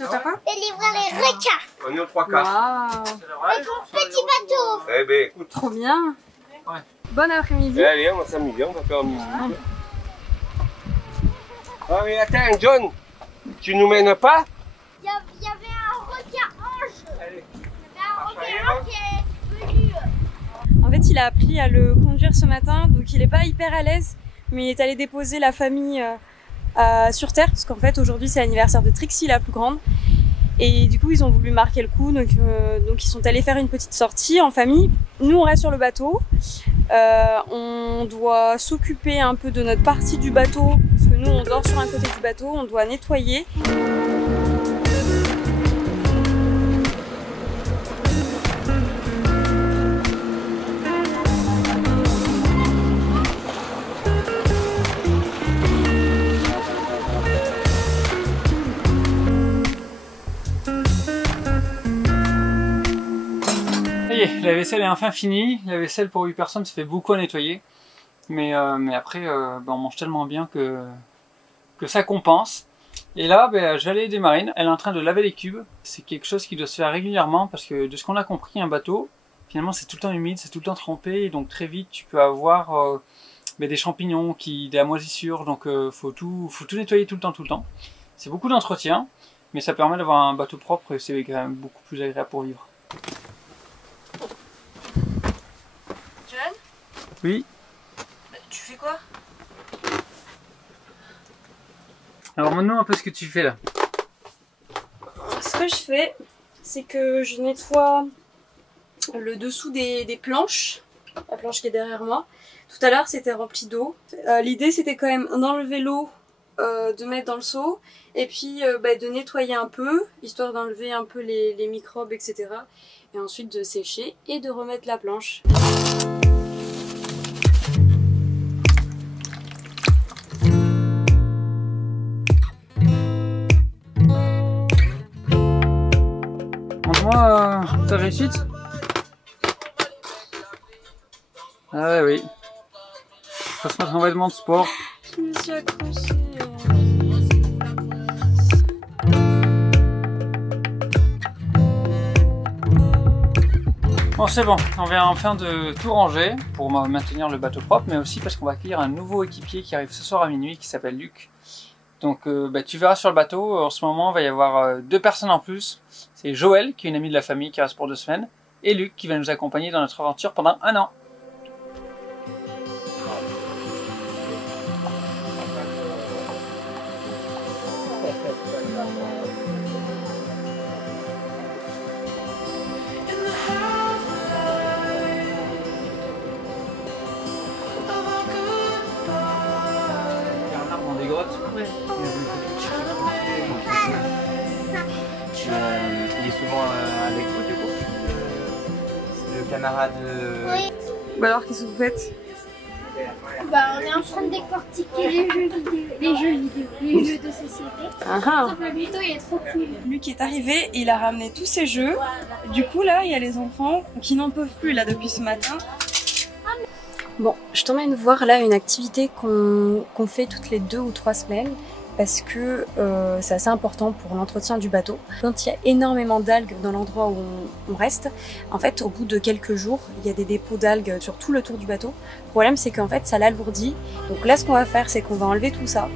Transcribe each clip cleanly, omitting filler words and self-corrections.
Tu veux faire quoi? Délivrer les requins. On est au 3-4. Waouh! Avec mon petit bateau. Eh ben écoute. Trop bien! Ouais. Bon après-midi! Allez, on va s'amuser, on va faire musique. Ah mais attends, John, tu nous mènes pas? Il y avait un requin ange. Allez. Il y avait un requin ange qui est venu. En fait, il a appris à le conduire ce matin, donc il n'est pas hyper à l'aise, mais il est allé déposer la famille sur Terre, parce qu'en fait, aujourd'hui, c'est l'anniversaire de Trixie, la plus grande. Et du coup, ils ont voulu marquer le coup, donc ils sont allés faire une petite sortie en famille. Nous, on reste sur le bateau. On doit s'occuper un peu de notre partie du bateau, parce que nous, on dort sur un côté du bateau, on doit nettoyer. Ça y est, la vaisselle est enfin finie. La vaisselle pour 8 personnes, ça fait beaucoup à nettoyer. Mais après, on mange tellement bien que ça compense. Et là, je vais aller aider Marine. Elle est en train de laver les cubes. C'est quelque chose qui doit se faire régulièrement parce que de ce qu'on a compris, un bateau, finalement, c'est tout le temps humide, c'est tout le temps trempé. Et donc très vite, tu peux avoir des champignons, de la moisissure. Donc faut tout nettoyer tout le temps. C'est beaucoup d'entretien, mais ça permet d'avoir un bateau propre et c'est quand même beaucoup plus agréable pour vivre. John? Oui. Tu fais quoi? Alors montre-nous un peu ce que tu fais là. Ce que je fais, c'est que je nettoie le dessous des planches, la planche qui est derrière moi. Tout à l'heure, c'était rempli d'eau. L'idée, c'était quand même d'enlever l'eau, de mettre dans le seau, et puis de nettoyer un peu, histoire d'enlever un peu les microbes, etc. Et ensuite de sécher et de remettre la planche. Montre-moi ta réussite. Ah ouais, oui. Faut se mettre en vêtements de sport. Je me suis accrochée. Bon, c'est bon, on vient enfin de tout ranger pour maintenir le bateau propre, mais aussi parce qu'on va accueillir un nouveau équipier qui arrive ce soir à minuit qui s'appelle Luc. Donc tu verras sur le bateau, en ce moment il va y avoir 2 personnes en plus. C'est Joël qui est une amie de la famille qui reste pour 2 semaines et Luc qui va nous accompagner dans notre aventure pendant 1 an. Dans des grottes. Ouais. Il est souvent avec vous du coup. C'est le camarade. Oui. Bah alors, qu'est-ce que vous faites? On est en train de décortiquer les jeux de société. Le bateau il est trop cool. Luc est arrivé et il a ramené tous ses jeux. Du coup là, il y a les enfants qui n'en peuvent plus là depuis ce matin. Bon, je t'emmène voir là une activité qu'on fait toutes les 2 ou 3 semaines parce que c'est assez important pour l'entretien du bateau. Quand il y a énormément d'algues dans l'endroit où on reste, en fait au bout de quelques jours, il y a des dépôts d'algues sur tout le tour du bateau. Le problème c'est qu'en fait ça l'alourdit. Donc là ce qu'on va faire c'est qu'on va enlever tout ça.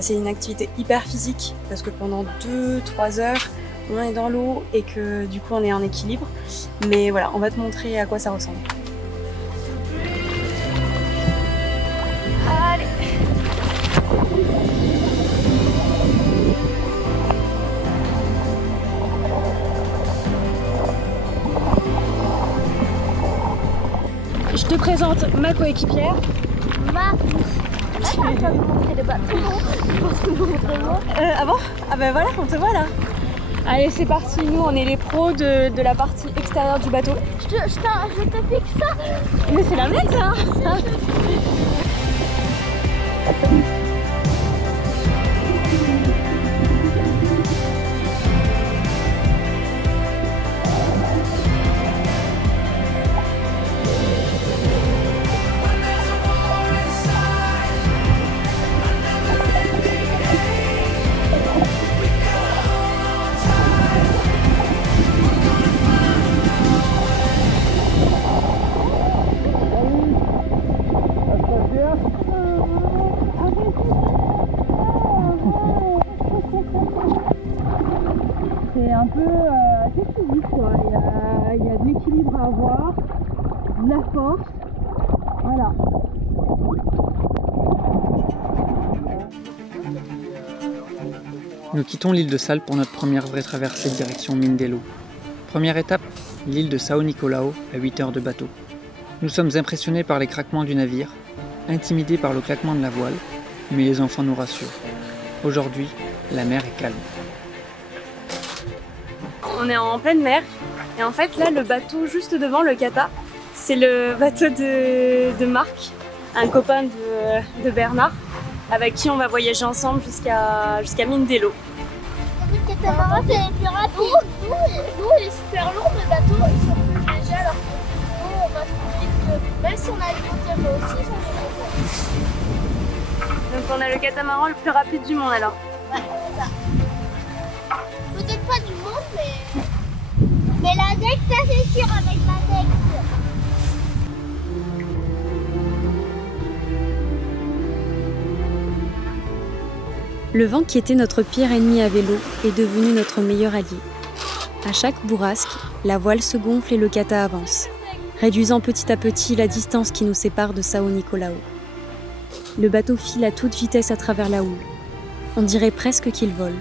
C'est une activité hyper physique parce que pendant 2-3 heures on est dans l'eau et que du coup on est en équilibre. Mais voilà, on va te montrer à quoi ça ressemble. Allez. Je te présente ma coéquipière. Tu vas me montrer le bateau. Ah bon? Ah ben voilà, on te voit là. Allez, c'est parti, nous on est les pros de la partie extérieure du bateau. Je te fixe ça. Mais c'est la mienne ça. c'est un peu assez physique quoi. Il y a de l'équilibre à avoir, de la force. Voilà. Nous quittons l'île de Sal pour notre première vraie traversée direction Mindelo. Première étape, l'île de São Nicolau à 8 heures de bateau. Nous sommes impressionnés par les craquements du navire, intimidés par le claquement de la voile, mais les enfants nous rassurent. Aujourd'hui, la mer est calme. On est en pleine mer et en fait là le bateau juste devant, le Kata, c'est le bateau de Marc, un copain de Bernard, avec qui on va voyager ensemble jusqu'à Mindelo. Le catamaran c'est plus rapide. Nous il est super long, le bateau ils sont plus légers alors que nous on va plus vite. Même si on a les monteurs aussi, donc on a le catamaran le plus rapide du monde alors. Ouais, c'est ça. Peut-être pas du monde, mais l'index, ça c'est sûr avec l'index. Le vent qui était notre pire ennemi à vélo est devenu notre meilleur allié. À chaque bourrasque, la voile se gonfle et le Kata avance, réduisant petit à petit la distance qui nous sépare de São Nicolau. Le bateau file à toute vitesse à travers la houle. On dirait presque qu'il vole.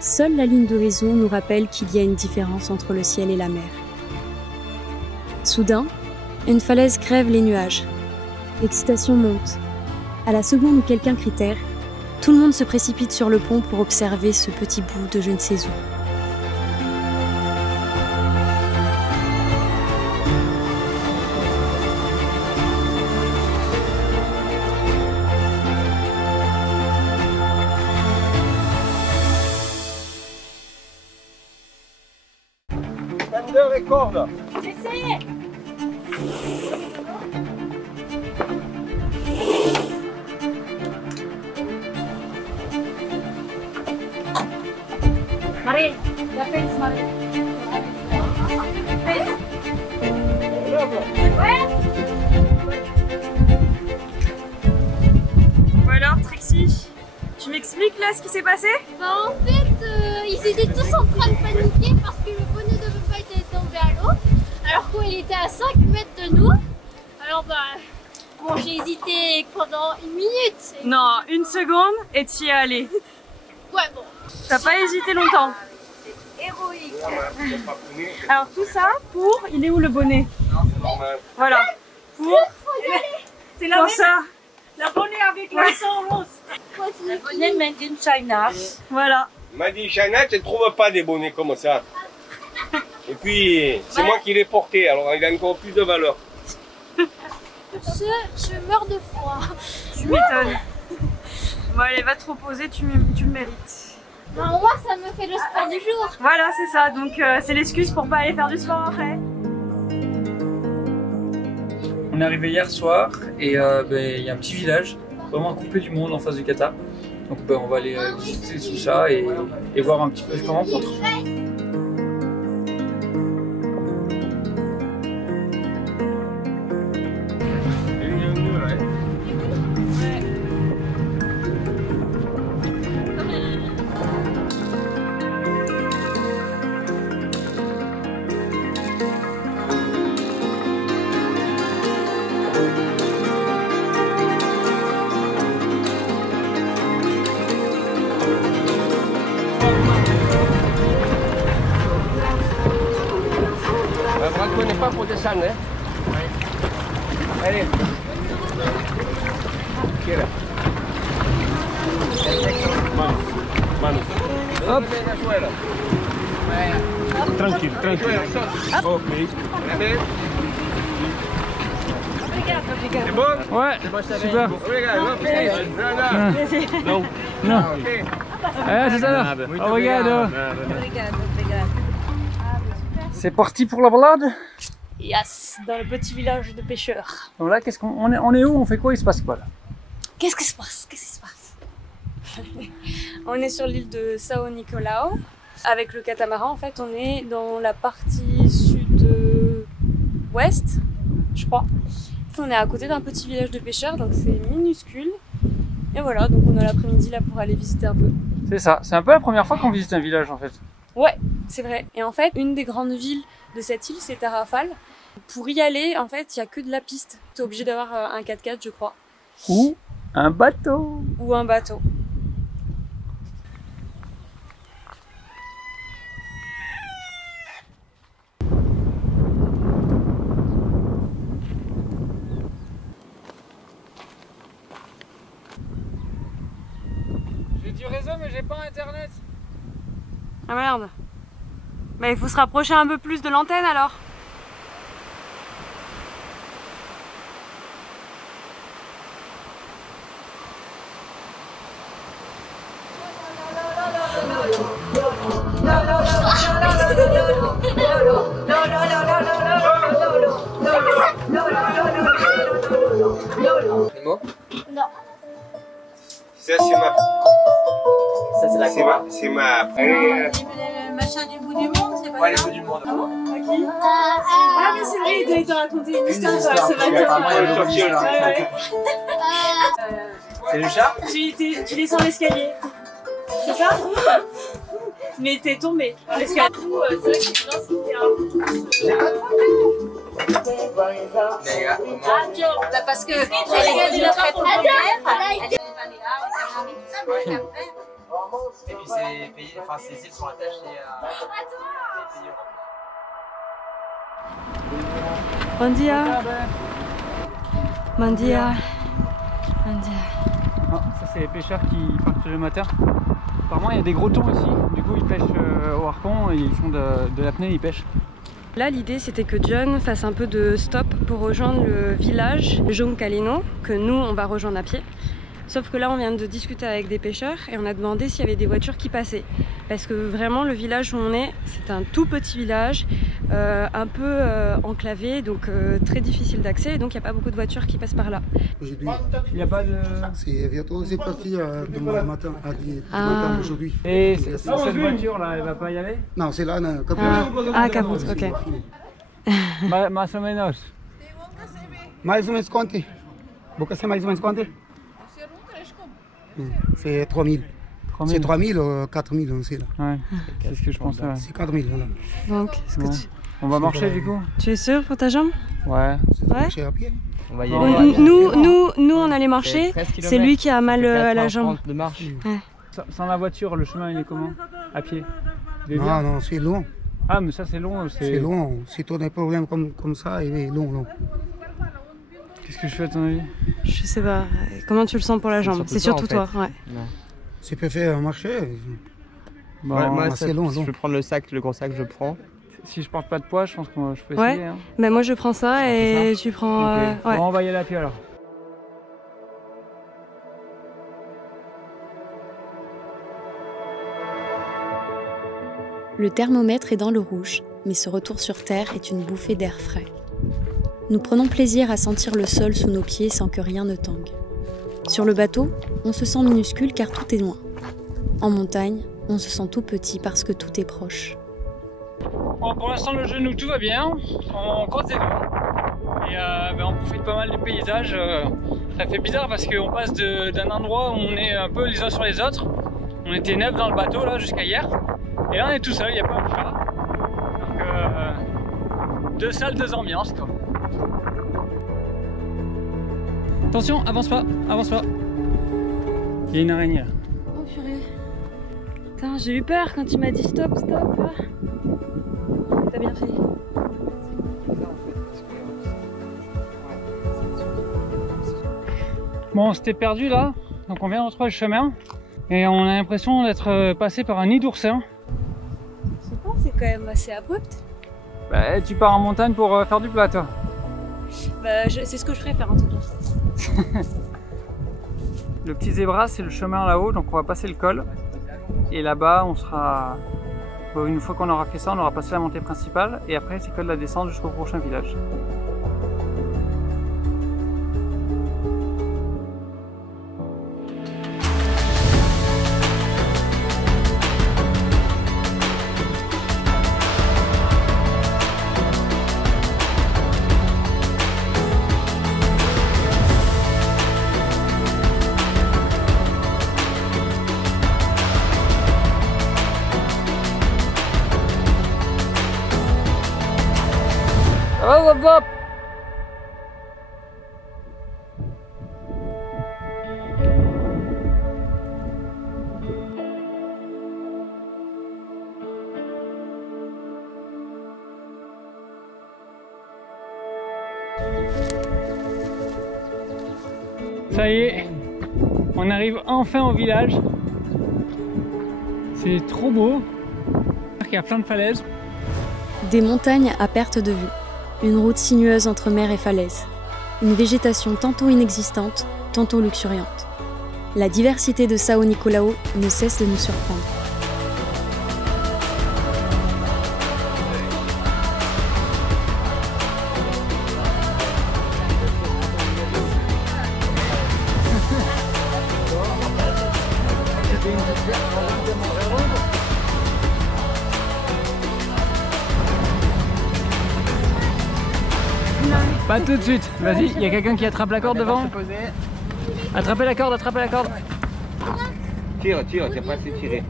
Seule la ligne d'horizon nous rappelle qu'il y a une différence entre le ciel et la mer. Soudain, une falaise crève les nuages. L'excitation monte. À la seconde où quelqu'un crie terre, tout le monde se précipite sur le pont pour observer ce petit bout de je ne sais où. Et corde. J'essaie. Marie, la fête, Marie. Bon alors, Trixie, tu m'expliques là ce qui s'est passé? Bah en fait, ils étaient tous en train de paniquer parce que le bonnet de papa était tombé à l'eau, alors qu'il était à 5 mètres de nous. Alors bah, bon, j'ai hésité pendant 1 minute. Non, 1 seconde et t'y es allé. Ouais, bon. T'as pas hésité longtemps. Héroïque. Alors tout ça pour... Il est où le bonnet? Voilà. Pour... C'est la Pour ça. La bonnet avec la sang rose. La bonnet made in China. Voilà. M'a dit China, tu ne trouves pas des bonnets comme ça. Et puis, c'est moi qui l'ai porté, alors il a encore plus de valeur. Je meurs de froid. Tu m'étonnes. Bon allez, va te reposer, tu le mérites. Non, moi ça me fait le sport du jour. Voilà, c'est ça. Donc c'est l'excuse pour pas aller faire du sport après. On est arrivé hier soir et il y a un petit village vraiment coupé du monde en face du Kata. Donc on va aller visiter tout ça et voir un petit peu ce qu'on rencontre. Branco n'est pas pour descendre, hein? Oui. Allez. Tira. Mano. Hop. Tranquille, tranquille. Ok. C'est bon? Ouais, super. Non. Non. C'est ça. Obrigado. C'est parti pour la balade. Yes, dans le petit village de pêcheurs. Donc là, on est où? On fait quoi? Il se passe quoi là? Qu'est-ce qui se passe? Qu'est-ce qui se passe? On est sur l'île de São Nicolau. Avec le catamaran, en fait, on est dans la partie sud-ouest, je crois. On est à côté d'un petit village de pêcheurs, donc c'est minuscule. Et voilà, donc on a l'après-midi là pour aller visiter un peu. C'est ça. C'est un peu la première fois qu'on visite un village en fait. Ouais, c'est vrai. Et en fait, une des grandes villes de cette île, c'est Tarrafal. Pour y aller, en fait, il n'y a que de la piste. Tu es obligé d'avoir un 4x4, je crois. Ou un bateau. Ou un bateau. J'ai du réseau, mais j'ai pas internet. Ah merde. Bah il faut se rapprocher un peu plus de l'antenne alors. Nemo. Non. Ça, c'est ma. Ça, c'est la quoi? C'est ma. Le machin du bout du monde, c'est pas Ouais, les ça? bouts du monde. Ah, mais c'est vrai, il doit te raconter une histoire. C'est vrai, C'est le chat? tu descends l'escalier. C'est ça? Mais t'es tombé dans l'escalier. C'est vrai que les gens c'était un. Les gars, comment? Bah parce que Attends, elle est là, elle est Et puis ces pays, enfin ces îles sont attachées à des pays européens. Bon dia. Bon dia. Bon dia. Ah, ça c'est les pêcheurs qui partent le matin. Apparemment il y a des gros thons ici, du coup ils pêchent au harpon et ils font de l'apnée, ils pêchent. Là l'idée c'était que John fasse un peu de stop pour rejoindre le village Jongkalino, que nous on va rejoindre à pied. Sauf que là on vient de discuter avec des pêcheurs et on a demandé s'il y avait des voitures qui passaient. Parce que vraiment le village où on est, c'est un tout petit village, un peu enclavé, donc très difficile d'accès, et donc il n'y a pas beaucoup de voitures qui passent par là. Aujourd'hui, Il n'y a pas de... c'est bientôt, c'est parti demain matin, du Ah. matin aujourd'hui. Et cette voiture là, elle va pas y aller? Non, c'est là, Caputo. Ah Caput, ok. Mais ou menos. Mais ou menos quanto? Boca c'est mais ou menos quanto? C'est 3000. 3000. C'est 3000 ou 4000, on sait là. Ouais, c'est ce que je pensais. Ouais. C'est 4000, voilà. Donc, est-ce que Bon. On va marcher du coup? tu es sûr pour ta jambe? Ouais. C'est Ouais. marcher à pied. On va y Bon, aller. Nous on allait marcher, c'est lui qui a mal à la jambe. de marche. Sans la voiture, le chemin il est comment? À pied? Il est Non, bien. non, c'est long. Ah mais ça c'est long. C'est long. Si tu as des problèmes comme ça, il est long. Qu'est-ce que je fais à ton avis? Je sais pas, comment tu le sens pour la jambe? C'est surtout toi, ouais. Si tu préfères marcher, Bon, Moi, c'est long, je long. peux prendre le gros sac, je prends. si je porte pas de poids, je pense que je peux Ouais. essayer. Hein. Ben moi je prends ça et tu prends... Ok. ouais. Bon, on va y aller à pied alors. Le thermomètre est dans le rouge, mais ce retour sur Terre est une bouffée d'air frais. Nous prenons plaisir à sentir le sol sous nos pieds sans que rien ne tangue. Sur le bateau, on se sent minuscule car tout est loin. En montagne, on se sent tout petit parce que tout est proche. Bon, pour l'instant le genou tout va bien, on croise les doigts. Et on profite pas mal du paysage. Ça fait bizarre parce qu'on passe d'un endroit où on est un peu les uns sur les autres. On était 9 dans le bateau là jusqu'à hier. Et là on est tout seul, il n'y a pas de chat. Donc 2 salles, 2 ambiances quoi. Attention, avance pas, avance pas. Il y a une araignée là. Oh purée. Putain, j'ai eu peur quand tu m'as dit stop. T'as bien fait. Bon, on s'était perdu là, donc on vient de retrouver le chemin. Et on a l'impression d'être passé par un nid d'oursin. Je sais pas, c'est quand même assez abrupt. Bah, tu pars en montagne pour faire du plat toi. Bah, c'est ce que je préfère en tout cas. Le petit zébra c'est le chemin là-haut, donc on va passer le col. Et là-bas on sera... Une fois qu'on aura fait ça, on aura passé la montée principale. Et après c'est que de la descente jusqu'au prochain village. va, hop, hop. Ça y est, on arrive enfin au village. C'est trop beau. Il y a plein de falaises. Des montagnes à perte de vue, une route sinueuse entre mer et falaise, une végétation tantôt inexistante, tantôt luxuriante. La diversité de São Nicolau ne cesse de nous surprendre. Pas tout de suite, vas-y, il y a quelqu'un qui attrape la corde devant. Attrapez la corde, attrapez la corde. Tire, tire, t'as pas assez tiré.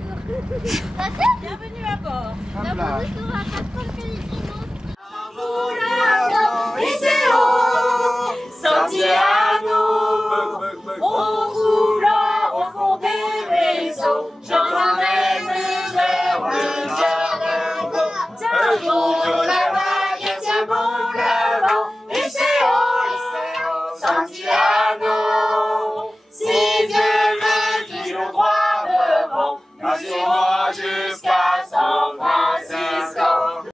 Bienvenue à bord.